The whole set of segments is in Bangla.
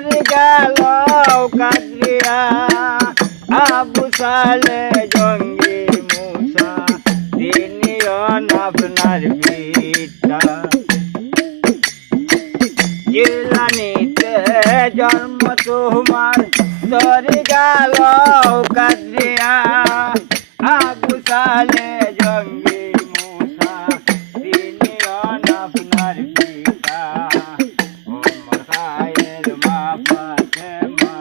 তরি গেল কাদরিয়া আবু সালে জঙ্গি মুসা দিনিয়ন আপনার পিতা জিলানিতে জন্ম তোমার তরি গেল কাদরিয়া আবু সালে জঙ্গি মুসা দিনিয়ন আপনার পিতা খায়ের মা ফাতেমা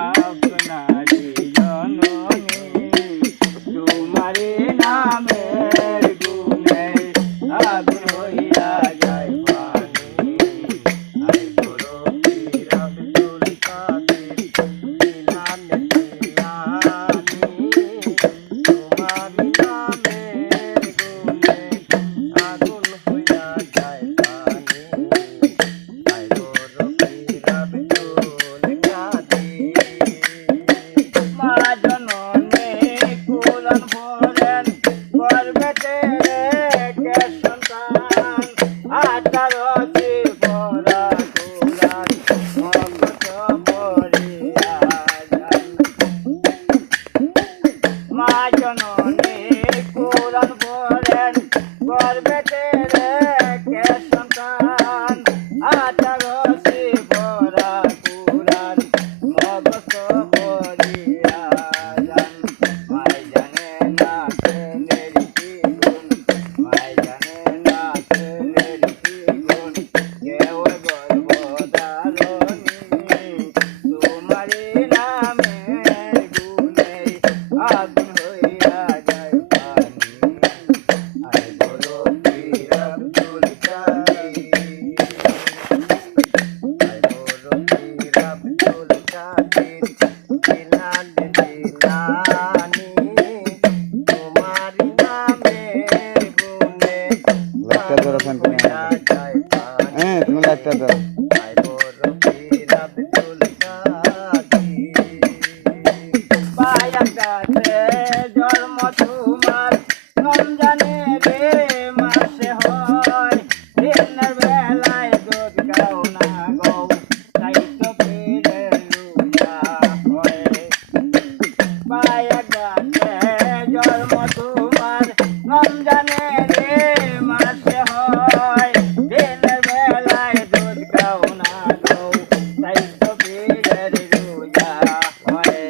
আপনারি জননী তোমারি নামের গুণে আগুন হইয়া যায় পানি আই বড় পীর আব্দুল কাদের জিলানী তোমারি নামের গুণে আগুন হইয়া যায় পানি আই বড় পীর আব্দুল কাদের মা জননী কুরআন পড়েন গর্ভেতে রেখে সন্তান আঠারোটি পড়া কুরআন মগজ পড়িয়া যান মা জননী কুরআন পড়েন গর্ভেতে রেখে সন্তান আঠারোটি পড়া কুরআন মগজ পড়িয়া যান মাই জানে না ছেলের কি গুণ মাই জানে না ছেলের কি গুণ কেউ গর্ভধারণী তোমারি নামের গুণে আগুন হইয়া যায় পানি আই বড় পীর আব্দুল কাদের আই বড় পীর আব্দুল কাদের জিলানী তোমারি নামের গুণে লাইটটা ধরো ফ্যানটা হইয়া যায় পানি হ্যাঁ তুমি লাইটটা ধরো আই বড় পীর আব্দুল কাদের পায়া গাছে জন্ম তোমার রমজানের মাসে হয় দিনের বেলায় দুধ খাও না গো তাই তো পীরের রোজা হয় পায়া গাছে জন্ম তোমার রমজানের মাসে হয় দিনের বেলায় দুধ খাও না গো তাই তো পীরের রোজা হয়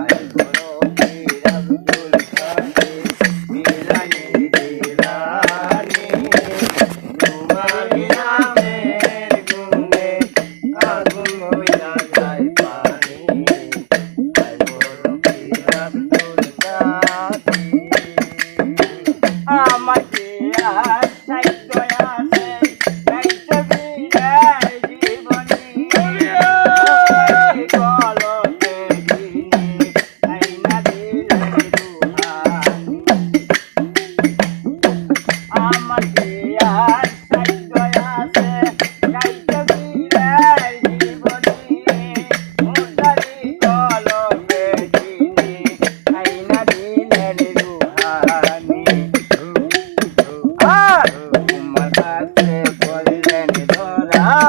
আই বড় পীর আব্দুল কাদের জিলানী তোমারি নামের গুণে আগুন হইয়া যায় পানি আই বড় পীর আব্দুল কাদের আমার জিয়া সাইতো আছে সাইতো বীরের জীবনী গলতে দিনে আইনা দিলেন রুহানি আমার জিয়া সাইতো আছে সাইতো বীরের জীবনী মুসারি গলতে দিনে আইনা দিলেন রুহানি তোমার কাছে বললেন ধরা